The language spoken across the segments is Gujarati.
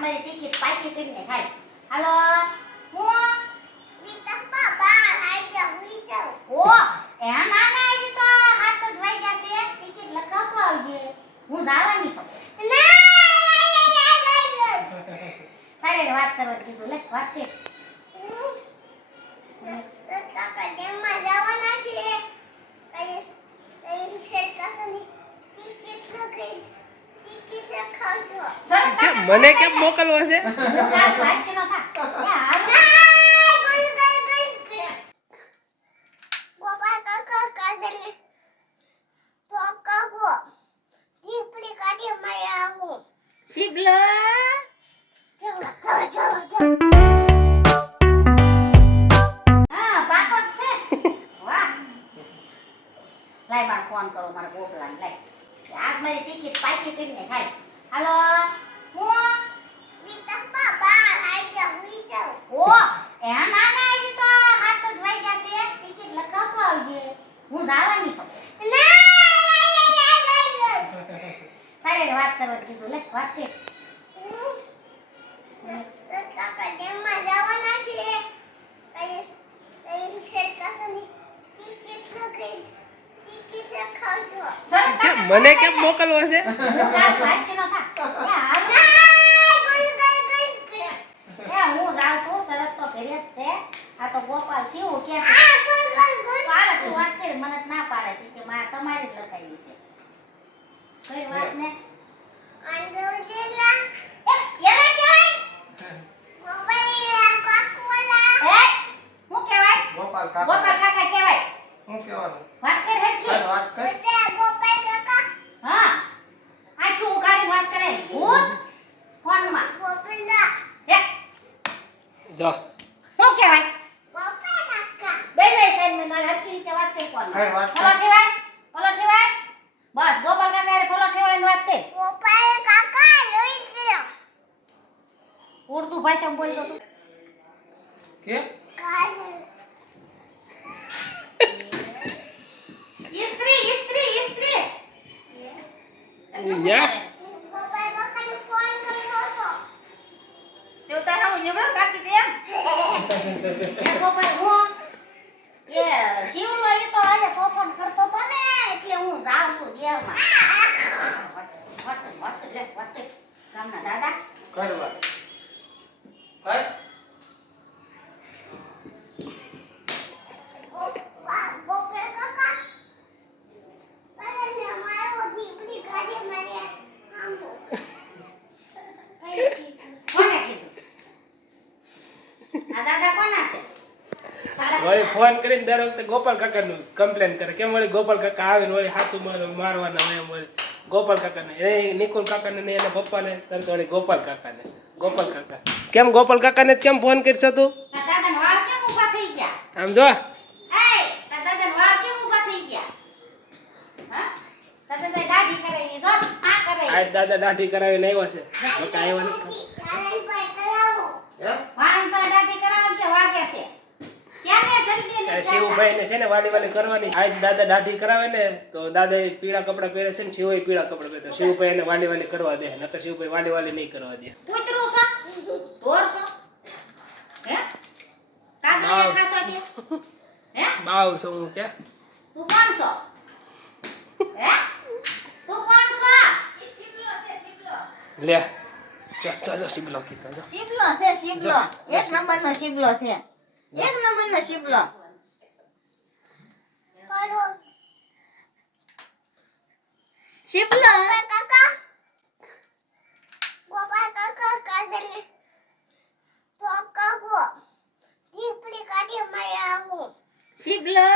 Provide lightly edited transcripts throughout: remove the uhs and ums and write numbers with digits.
મારી ટિકિટ પાકી કરીને થાય. હાલો હું નીતા બાબા આવી જા હુઈ જાવ. ઓ એ ના ના હજી તો 7 જ વાગ્યા છે. ટિકિટ લખાવતો આવજે. હું જવાની છું. તારે વાત કરવા કીધું લે વાત કર. કાકા ડેમમાં જવાના છે. કઈ શેરકાસની ટિકિટ લખાઈ. ટિકિટ લખાવજો. મને કેમ મોકલવા છે? વાત કે ન થા. ગોપાલ કાકા કાજલે પોકાવો દીપલી કાઢી મારે આવું. શિબલા ફોન કરો મારા ગોપલાને લાય. આજ મારી ટિકિટ પાકી કરીને થાય. હાલો હું નીતા બાબા આવી જા હુઈ જાવ. ઓ એ ના ના હજી તો 7 જ વાગ્યા છે. ટિકિટ લખાવતો આવજે. હું જવાની છું. તારે વાત કરવા કીધું લે વાત કર. કાકા ડેમમાં જવાના છે. કઈ શેરકાસની ટિકિટ લખાઈ. મને કેમ મોકલવા છે? આ તો ગોપાલ શિવ કે તું વાત કરી મને ના પાડે છે કે માં તમારી જ લખાવી છે. કઈ વાત ને ગોપાલ કાકા કહેવાય. હું કહેવાનું? વાત કર હેઠી. વાત કર. ગોપાલ કાકા. હા. આખું ઉગાડી વાત કરે. ભૂત ફોનમાં. ગોપાલા. હે. જો. શું કહેવાય? ગોપાલ કાકા. બે સાઈડ મે મારે હરખી રીતે વાત કરી કોણ. કઈ વાત કર. ફોલો ઠેવાય. બસ ગોપાલ કાકા રે ફોલો ઠેવાયની વાત કર. ગોપાલ કાકા લોઈ છે. ઉર્દુ ભાષામાં બોલતો તું. કે? કાજલ. યા ગોપાલ કાકાને ફોન કર્યો હતો. તેઓ તારા હું નીવડો કાકી દે એમ. એ ગોપાલ હું એ શિવલો ઈ તો આયા તોફાન કરતો તો ને એટલે હું જાઉં છું દેવમાં. વાત ગામના દાદા કરવા. કઈ? ગોપાલ કાકા અરે મારો દીપડી ગાડી મારે આંબો. કોને કીધું? આ દાદા કોના છે? વળી ફોન કરીને દર વખતે ગોપાલ કાકાનું કમ્પ્લેન કરે. કેમ વળી ગોપાલ કાકા આવે ને વળી સાચું મારવાના હોય એમ વળી ગોપાલ કાકાને એ નિકુલ કાકાને ને એના પપ્પાને તરત વળી ગોપાલ કાકાને. ગોપાલ કાકા કેમ ગોપાલ કાકાને કેમ ફોન કરશો તું? દાદાના વાળ કેમ ઊભા થઈ ગયા? આમ જો. એ દાદાના વાળ કેમ ઊભા થઈ ગયા? હા? દાદા તો દાઢી કરાવી જો આ કરાવી. આજ દાદા દાઢી કરાવીને આવ્યા છે. કાકા આવ્યા નથી. હે? વાળન તો દાઢી કરાવ કે વાગે છે. ક્યારે જલ્દી ને શિવભાઈ ને છે ને વાલી કરવાની. આજ દાદા દાઢી કરાવે ને તો દાદા પીળા કપડા પહેરે છે ને શિવભાઈ પીળા કપડા પહેરે. શિવભાઈ એને વાલી કરવા દે. નકર શિવભાઈ વાલી નહીં કરવા દે. કૂતરું છે? ઢોર છે? હે? કાદરિયા ખાસો દે? હે? બાવ છું હું કે. તું કોણ છો? હે? તું કોણ છો? લે જો શિબલો કીધો જો. શિબલો છે શિબલો. એક નંબરનો શિબલો છે. એક નંબરનો શિબલો. શિબલો. ગોપાલ કાકા કાજલે પોકાવો દીપલી કાઢી મારે આવું. શિબલો.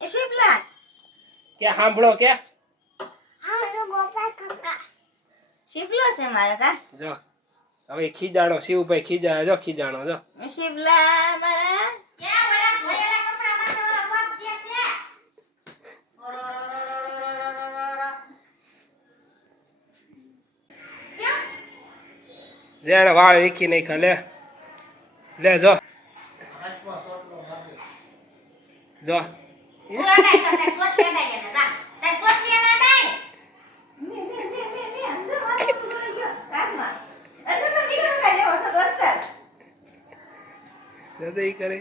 એ શિબલા. કે સાંભળો કે. ગોપાલ કાકા શિબલો છે મારા કા. જો હવે ખીજાણો શિવભાઈ ખીજા જો ખીજાણો જો. શિબલા મારા. ક્યાં ઓલા ધોયેલા કપડામાં તો ઓલા પગ દે છે. જેણે વાળ વીખી નાખ્યા લે જો જો સોટ લેડાય ને જા સોટ લેડાય. દાદા ઈ કરે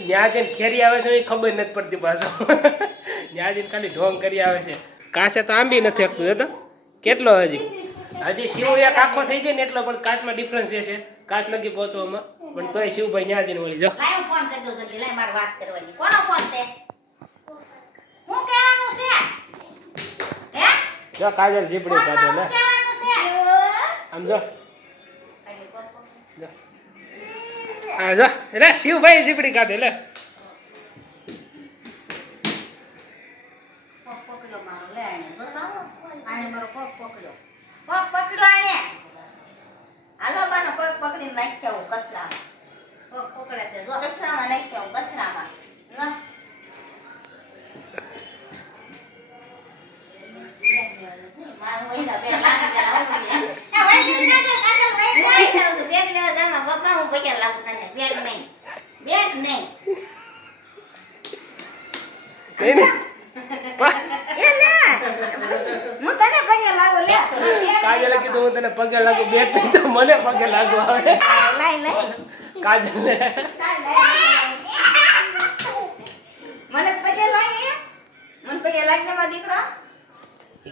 ત્યાં જઈને ખેરી આવે છે એ ખબર નથી પડતી પાછો ત્યાં જઈને ખાલી ઢોંગ કરી આવે છે કાચે તો આંબી નથી શકતું દાદા કેટલો હજી શિવ એક આખો થઈ જાય ને એટલો પણ કાચમાં ડિફરન્સ એ છે કાચ લગી પહોંચવામાં પણ તોય શિવભાઈ ત્યાં જઈને વળી જાઓ લાય હું ફોન કરી દઉં જલ્દી લાય મારે વાત કરવાની કોનો ફોન છે હું કહેવાનું છે હે જો કાજલ ઝીપડી કાઢે ફોનમાં લે હું કહેવાનું છે આમ જો કાઢી પગ પગ. જો હા જો રે શિવભાઈ ઝીપડી કાઢે લે પગ પકડ્યો મારો લે આને જો સાવો આને મારો પગ પકડ્યો પગ પકડ્યો આને હાલો બાનો પગ પકડીને નાખ્યા હું કચરામાં. પગ પકડે છે જો કચરામાં નાખ્યા હું કચરામાં. લો. મારું વૈલા બે લાગે પેલા આવું લે. એ વઈ ગઈ કાજલ કાજલ વઈ હું ગઈ વૈલા તો બેગ લેવા જામાં પપ્પા હું પૈસા લાગુ તને બેગ નહીં. બેગ નહીં. કઈ ને એ લે. હું તને પૈસા લાગુ લે. કાજલે કીધું હું તને પગે લાગુ બે તો મને પગે લાગુ આવે લાઈ લાઈ. કાજલ ને મને પૈસા લાગે મને પૈસા લાગને માં દીકરો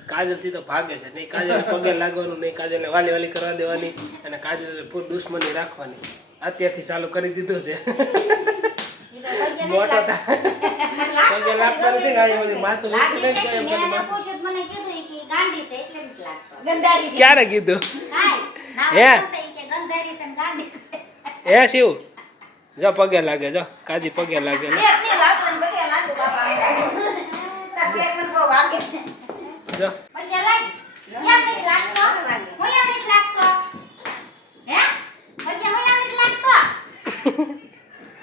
કાજલ થી તો ભાગે છે નહીં કાજલ પગે લાગવાનું નહીં કાજલ ને વાલી વાલી કરવા દેવાની અને કાજલ પૂર દુશ્મની રાખવાની અત્યારથી ચાલુ કરી દીધું છે મોટો પગે લાગતો નથી ને આજે માથું લાગી નહીં નથી જાય મેં એને એમ પૂછ્યું તો મને કીધું ઈ કે ગાંડી છે એટલે નથી લાગતો ગંદારી છે. ક્યારે કીધું કાઈ ના હે? બોલતા ઈ કે ગંધારી છે ને ગાંડી છે હે શિવ જો પગે લાગે જો કાજી પગે લાગે લે બે લાગુ તને પૈસા લાગુ બાપા તાર પેટ મને બહુ વાગે છે જો પૈસા લાગ કેમ નથી લાગતો હું એમ નથી લાગતો હે પૈસા હું એમ નથી લાગતો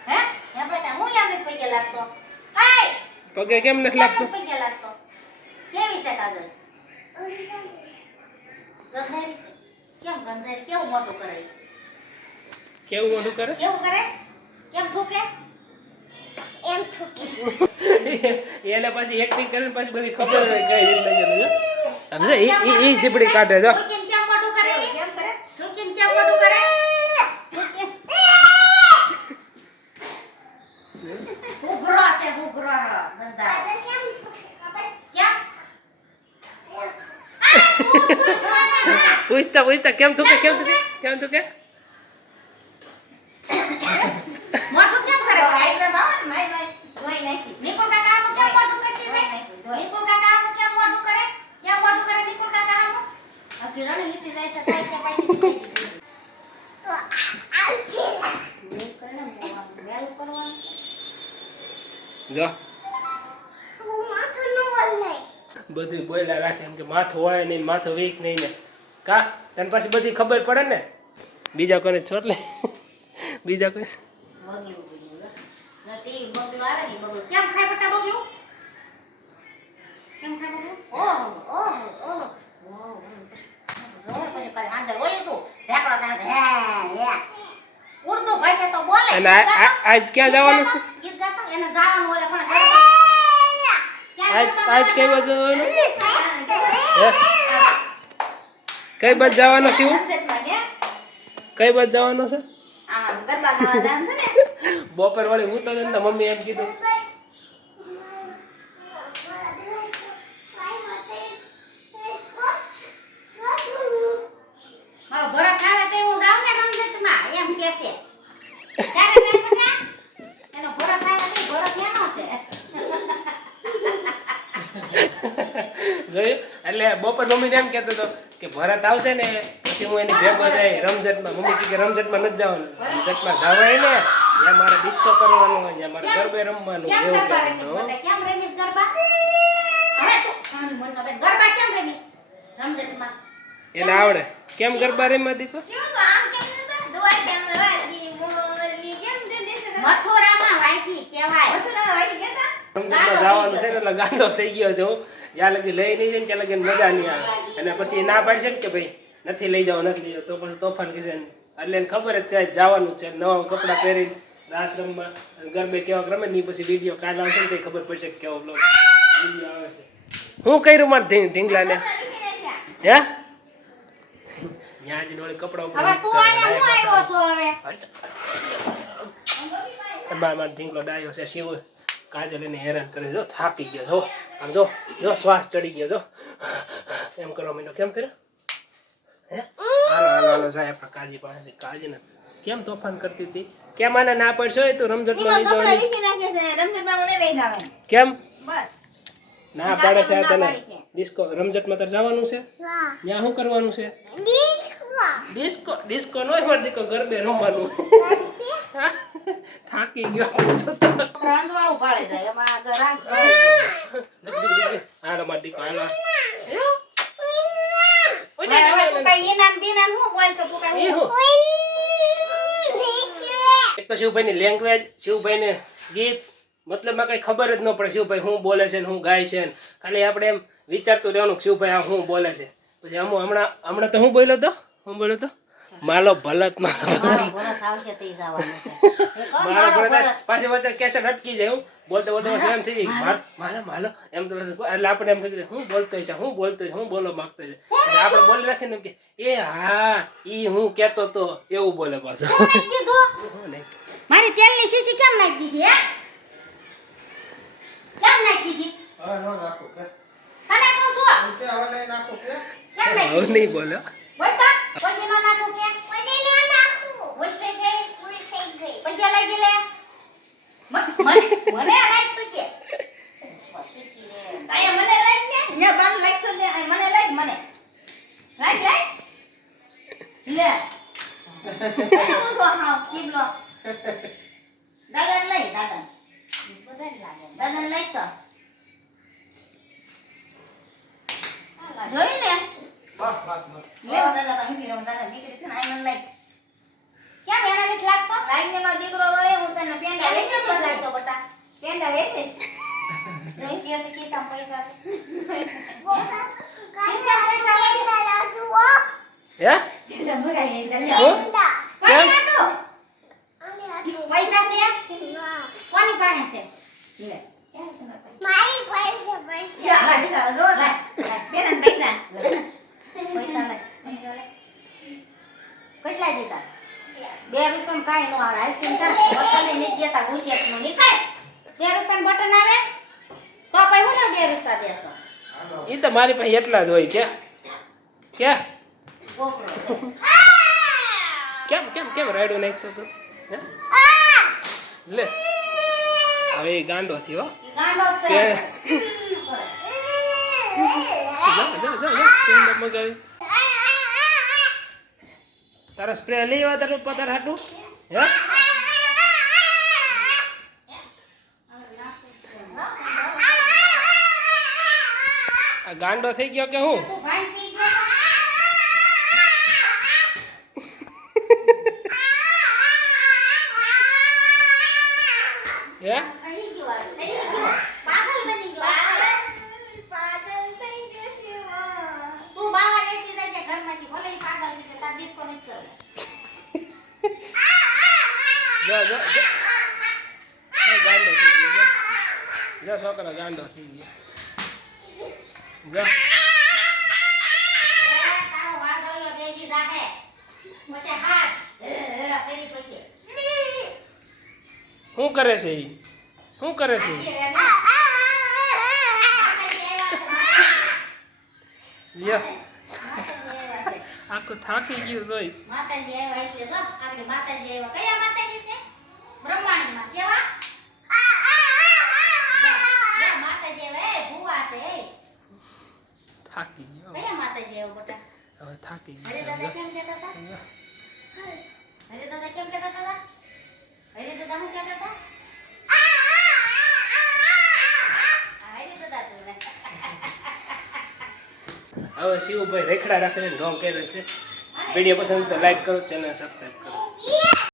હે હે બેટા હું એમ નથી પૈસા લાગતો કાઈ પગે કેમ નથી લાગતું પૈસા લાગતો કેવી છે કાજલ ગંધારી છે કેમ ગંધારી કેવું મોટું કરે ઈ? કેવું મોઢું કરે કેવું કરે કેમ થૂકે એમ થૂકે એને પછી એક્ટિંગ કરીને પછી બધી ખબર હોય કઈ રીતના કરું જો સમજે ઈ ઝીપડી કાઢે જો થૂકીને કેમ મોટું કરે ઈ? કેમ કરે થૂકીને કેમ મોટું કરે થૂકીને. ઉઘરો છે ઉઘરો ગંધા કેમ પૂછતા પૂછતા કેમ થૂકે કેમ થૂકે કેમ થૂકે મોટું કેમ કરે આઈ ન દાવ ને માય માય ધોઈ નાખી નિકુલ કાકા આમ કેમ મોટું કરતી ધોઈ છે નાખી ધોઈ નિકુલ કાકા આમ કેમ મોટું કરે નિકુલ કાકા આમ અકેલાને નીચે જાય છે થાય છે પાછી તો આ છે વેલ કરવાનું જો તું માથું ન વળાય બધું બોયલા રાખે એમ કે માથું વળે નહીં માથું વીક નહીં ને કા તને પછી બધી ખબર પડે ને બીજા કોને છોડ લે બીજા કોઈ બગલું બગલું નથી બગલું આવે ને બગલું કેમ ખાય બેટા બગલું કેમ ખાય બગલું ઓહ ઓહ ઓહ ઓહ પછી કાલે અંદર બોલ્યું તું ઢાકડો થાય હે હે ઉર્દુ ભાષા તો બોલે અને આજ ક્યાં જવાનું છે ગીત ગાતો એને જવાનું બોલે પણ આજ કઈ બાજુ જવાનું હે કઈ બાજુ જવાનું છે અંદરમાં ગયા કઈ બાજુ જવાનું છે આ ગરબા ગાવા જાન છે ને બપોર વાળી હું તો ને મમ્મી એમ કીધું મારો ભરત આવે તો હું જાઉં ને રમઝટમાં એમ કે છે ત્યારે જાય બેટા એનો ભરત આવે તો ભરત એનો છે જોયું એટલે બપોર મમ્મી એમ કહેતો હતો કે ભરત આવશે ને પછી હું એની ભેગો જાય રમઝટમાં મમ્મી કહે કે રમઝટમાં નથી જવાનું રમઝટમાં જવાય ને ત્યાં મારે ડિસ્કો કરવાનું હોય ત્યાં મારે ગરબે રમવાનું કેમ એવું ગરબા કહેતો રમીશ બેટા કેમ રમીશ ગરબા હવે તું ખાની મનનો બેન ગરબા કેમ રમીશ રમઝટમાં એને આવડે કેમ ગરબા રમવા દીકો શું તો આમ કેમ નતો દોય કેમ વાગી મોરલી કેમ દે છે મથુરામાં વાગી કહેવાય મથુરા વાગી ગયા રમઝટમાં જવાનું છે ને એટલે ગાંડો થઈ ગયો છે હું જ્યાં લગી લઈ નહીં જાય ને ત્યાં લગી મજા નહીં આવે અને પછી એ ના પાડશે ને કે ભાઈ નથી લઈ જાવ નથી લઈ જાવ તો પછી તોફાન કરશે એટલે એને ખબર જ છે જવાનું છે નવા કપડાં પહેરીને રાસ રમવા અને ગરબે કેવા રમે ને પછી વિડીયો કાલ આવશે ને તો ખબર પડશે કે કેવો બ્લોગ વિડીયો આવે છે હું કર્યું માર ઢીંગલાને લીખી નાખ્યા. હે ન્યા જઈને ઓલી કપડા ઉપર હવે તું આયા હું આવ્યો છો હવે માર ઢીંગલો ડાયો છે શિવ કાજલ એને હેરાન કરે જો થાકી ગયો જો આમ જો જો શ્વાસ ચડી ગયો જો એમ કરો મેં કેમ કર્યો હે હાલો જાય આપણા કાજી પાસે કાજી ને કેમ તોફાન કરતી હતી કેમ આને ના પડશો એ તું રમઝટમાં એમાં લઈ કપડાં જવાની લીખી નાખે છે રમઝટમાં મને લઈ જાવે કેમ બસ ના પાડે છે આ ના તને પાડી છે. ડિસ્કો રમઝટમાં તાર જવાનું છે ત્યાં શું કરવાનું છે ડિસ્કો ડિસ્કો નો માર દીકો ગરબે રમવાનું થાકી ગયો રાંધવાળું ભાળે જાય એમાં આગળ રાંધ હાલો માર દીકો હાલો હવે તું કઈ ઈનાન બીનાન હું બોલ છો તું કઈ એક તો શિવભાઈની લેંગ્વેજ શિવભાઈને ગીત મતલબમાં કઈ ખબર જ ન પડે શિવભાઈ શું બોલે છે ને શું ગાય છે ને ખાલી આપણે એમ વિચારતું રહેવાનું કે શિવભાઈ આ શું બોલે છે પછી હમણાં તો હું બોલ્યો તો માલો ભલત મારો ભરત આવશે તે જવાનું છે મારો ભલત પાછી વચ્ચે કેસેટ અટકી જાય હું બોલતો પછી એમ થઈ જાય માલો એમ તો પછી એટલે આપણે એમ થઈ હું બોલતો છે હું બોલો માંગતો છે એટલે આપણે બોલી રાખીને એમ કે એ હા ઈ હું કહેતો તો એવું બોલે પાછો મારી તેલની શીશી કેમ નાખી દીધી હે કેમ નાખી દીધી અને કહું છું કેમ નાખી હવે નહીં બોલ્યો બોલતા કોઈ નો નાખું કે ભૂલ થઈ ગઈ પૈસા લઈ ગઈ લે મને લાઈક પૈસે આયા મને લાઈક ને યા બાન લાઈક છો દે આ મને લાઈક મને લાઈક લે હું તો હા કીબલો દાદા લઈ દાદા બધા જ લાગે દાદા લાઈક તો જોઈ લે લે દાદા તો હિંદી રો દાદા દીકરી છે ને આ મને લાઈક કેમ એના નથી લાગતો લાઈક ને માં દીકરો વળે હું તને પેંડા એને કેમ વેચી નથી લાગતો બટા પેંડા વેચે જોઈ કે છે કિસ્સા પૈસા છે હે પેંડા મગાઈ દે હું? કેમ? પૈસા છે કોની પાસે છે લે યા પૈસા જો લે બેન પૈસા પૈસા લે કેટલા દીધા 2 રૂપિયા કાઈ નો આવે આઈસ્ક્રીમ કા બટન નહીં દેતા ગુસિયત નો નીકળ 2 રૂપિયા બટન આવે તો પછી હું 2 રૂપિયા દેશો ઈ તો મારી પાસે એટલા જ હોય કે ગોપરો કેમ રાયડું નાખશો તું હે? લે હવે એ ગાંડો થયો હો. ઈ ગાંડો છે કે- જા પેંડા મગાવી તારા સ્પ્રે લઈ આવા તારું પતાર હાટું હે આ ગાંડો થઈ ગયો કે હું તું ભાઈ પી ગયો હે થઈ ગયો પાગલ બની ગયો પાગલ થઈ જશે તું બહાર લેતી જાય ઘરમાંથી ભલે ઈ પાગલ છે તાર ડિસ્કનેક્ટ કર જા ગાંડો થઈ ગયો જા છોકરા ગાંડો થઈ ગયો જા તારો વાગળિયો બેજી જાહે પછી હાથ કરી પછી શું કરે છે ઈ શું કરે છે ઈ? લ્યો આખું થાકી ગયું તોય માતાજી આવ્યા એટલે જો આગળ માતાજી આવ્યા કયા માતાજી છે બ્રહ્માણીમાં કેવા જા, માતાજી આવ્યા એ ભૂવા છે એ થાકી ગયો કયા માતાજી આવ્યા બેટા હવે થાકી હરે ગયો દાદા કેમ કહેતા હતા હરે દાદા કેમ કહેતા હતા હરે દાદા શું કહેતા હતા હરે દાદા તું ને હવે શિવભાઈ રેખડા રાખીને ઢોંગ કરે છે વિડીયો પસંદ તો લાઈક કરો ચેનલ સબસ્ક્રાઈબ કરો